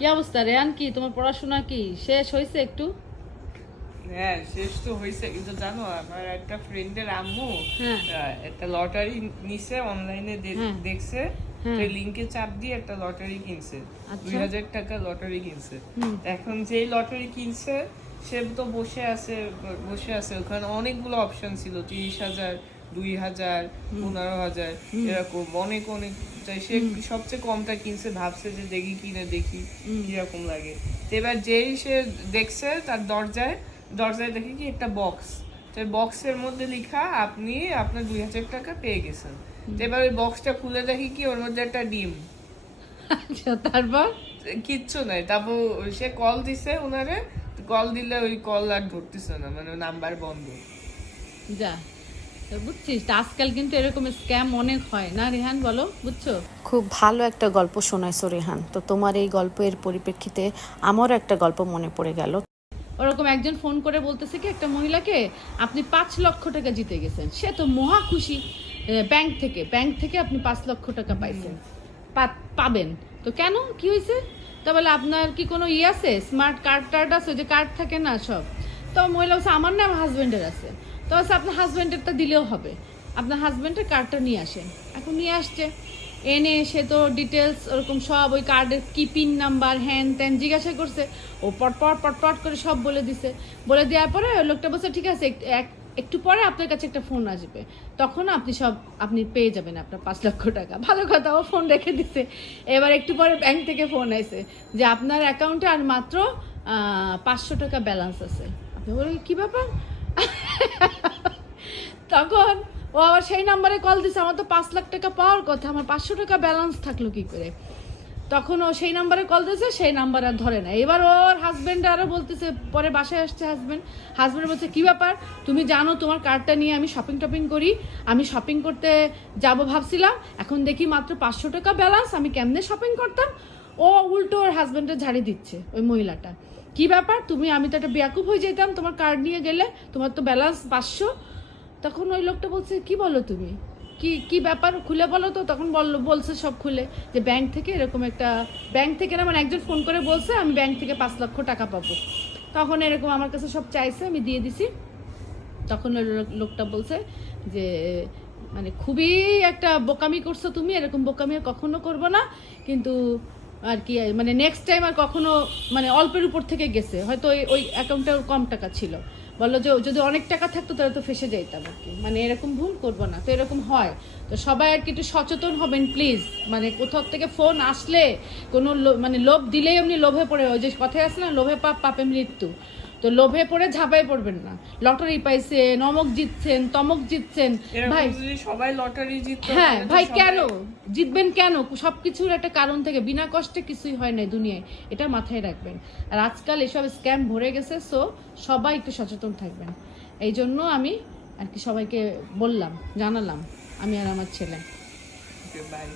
কি অবস্থা রেয়ান? কি তোমার পড়াশোনা কি শেষ হয়েছে একটু? হ্যাঁ, শেষ তো হয়েছে, কিন্তু জানো আমার একটা ফ্রেন্ডের আম্মু হ্যাঁ একটা লটারি নিছে, অনলাইনে হ্যাঁ দেখছে, হ্যাঁ। লিংকে চাপ দিয়ে একটা লটারি কিনছে। আচ্ছা। 2000 টাকা লটারি কিনছে। হুম। এখন যেই লটারি কিনছে সে তো বসে আছে ওখানে, অনেকগুলো অপশন ছিল, 30,000, 2,000, 15,000, এরকম অনেক অনেক। সে সবচেয়ে কমটা কিনছে, ভাবছে যে দেখি কিনে দেখি কিরকম লাগে। তো এবার যেই সে দেখছে তার দরজায় দেখে কি একটা বক্স, তো বক্সের মধ্যে লেখা আপনি আপনার 2,000 টাকা পেয়ে গেছেন। তো এবার ওই বক্সটা খুলে দেখি কি ওর মধ্যে একটা ডিম। আচ্ছা, তারপর? কিচ্ছু নাই। তারপর সে কল দিছে ওনারে, কল দিলে ওই কল আর ধরতেছে না, মানে নাম্বার বন্ধ। যা, তো বুঝছিস আজকাল কিন্তু এরকম স্ক্যাম অনেক হয় না রেহান, বলো? বুঝছো? খুব ভালো একটা গল্প শোনাইছো রেহান। তো তোমার এই গল্পের পরিপ্রেক্ষিতে আমারও একটা গল্প মনে পড়ে গেল। ওরকম একজন ফোন করে বলতেছে কি একটা মহিলাকে, আপনি 5 লক্ষ টাকা জিতে গেছেন। সে তো মহা খুশি। ব্যাংক থেকে আপনি 5 লক্ষ টাকা পাইছেন, পাবেন। তো কেন, কি হয়েছে? তা বলে আপনার কি কোনো আছে, স্মার্ট কার্ড আছে, যে কার্ড থাকে না সব? তো মহিলা বলছে আমার না, আমার হাজব্যান্ডের আছে। তো হচ্ছে আপনার হাজব্যান্ডেরটা দিলেও হবে, আপনার হাজব্যান্ডের কার্ডটা নিয়ে আসেন। এখন নিয়ে আসছে, এনে সে তো ডিটেলস ওরকম সব ওই কার্ডের কি পিন নাম্বার হ্যান ত্যান জিজ্ঞাসা করছে। ও পটপট করে সব বলে দিছে। বলে দেওয়ার পরে লোকটা বলছে ঠিক আছে, একটু পরে আপনার কাছে একটা ফোন আসবে, তখন আপনি পেয়ে যাবেন আপনার 5 লক্ষ টাকা। ভালো কথা, ও ফোন রেখে দিছে। এবার একটু পরে ব্যাংক থেকে ফোন আসে যে আপনার অ্যাকাউন্টে আর মাত্র 500 টাকা ব্যালেন্স আছে। আপনি বলেন কি ব্যাপার? তখন ও আবার সেই নাম্বারে কল দিছে, আমার তো 5 লাখ টাকা পাওয়ার কথা, আমার 500 টাকা ব্যালেন্স থাকলো কি করে? তখন ও সেই নাম্বারে কল দিয়েছে, সেই নাম্বার আর ধরে না। এবার ওর হাজব্যান্ড আরও বলতেছে, পরে বাসায় আসছে হাজব্যান্ড বলছে কি ব্যাপার, তুমি জানো তোমার কার্ডটা নিয়ে আমি শপিং করি, আমি শপিং করতে যাব ভাবছিলাম, এখন দেখি মাত্র 500 টাকা ব্যালেন্স, আমি কেমনে শপিং করতাম? ও উল্টো ওর হাজব্যান্ডের ঝাড়ি দিচ্ছে ওই মহিলাটা। কি ব্যাপার, আমি তো একটা বেয়াকুব হয়ে যেতাম তোমার কার্ড নিয়ে গেলে, তোমার তো ব্যালেন্স 500। তখন ওই লোকটা বলছে কি বলো তুমি, কি ব্যাপার খুলে বলো তো। তখন বলছে সব খুলে, যে ব্যাংক থেকে এরকম একটা, ব্যাংক থেকে না মানে একজন ফোন করে বলছে আমি ব্যাংক থেকে 5 লক্ষ টাকা পাবো। তখন এরকম আমার কাছে সব চাইছে, আমি দিয়ে দিছি। তখন ওই লোকটা বলছে যে মানে খুবই একটা বোকামি করছো তুমি, এরকম বোকামি আর কখনো করবো না, কিন্তু আর কি মানে নেক্সট টাইম আর কখনো, মানে অল্পের উপর থেকে গেছে হয়তো, ওই অ্যাকাউন্টে কম টাকা ছিল, বললো যে যদি অনেক টাকা থাকতো তাহলে তো ফেসে যাইতাম আর কি, মানে এরকম ভুল করবো না। তো এরকম হয়, তো সবাই আর কি একটু সচেতন হবেন প্লিজ। মানে কোথাও থেকে ফোন আসলে কোনো মানে লোভ দিলেই এমনি লোভে পড়ে, ওই যে কথায় আছে না, লোভে পাপে মৃত্যু। তো লোভে পড়ে ঝাঁপাই পড়বেন না। লটারি পাইছেন, অমক জিতছেন, তমক জিতছেন, ভাই সবাই লটারি জিততো, হ্যাঁ ভাই, কেন জিতবেন? কেন? সবকিছুর একটা কারণ থেকে, বিনা কষ্টে কিছুই হয় না দুনিয়ায়, এটা মাথায় রাখবেন। আর আজকাল এসব স্ক্যাম ভরে গেছে, সো সবাই একটু সচেতন থাকবেন। এই জন্য আমি আর কি সবাইকে বললাম, জানালাম, আমি আর আমার ছেলে। বাই।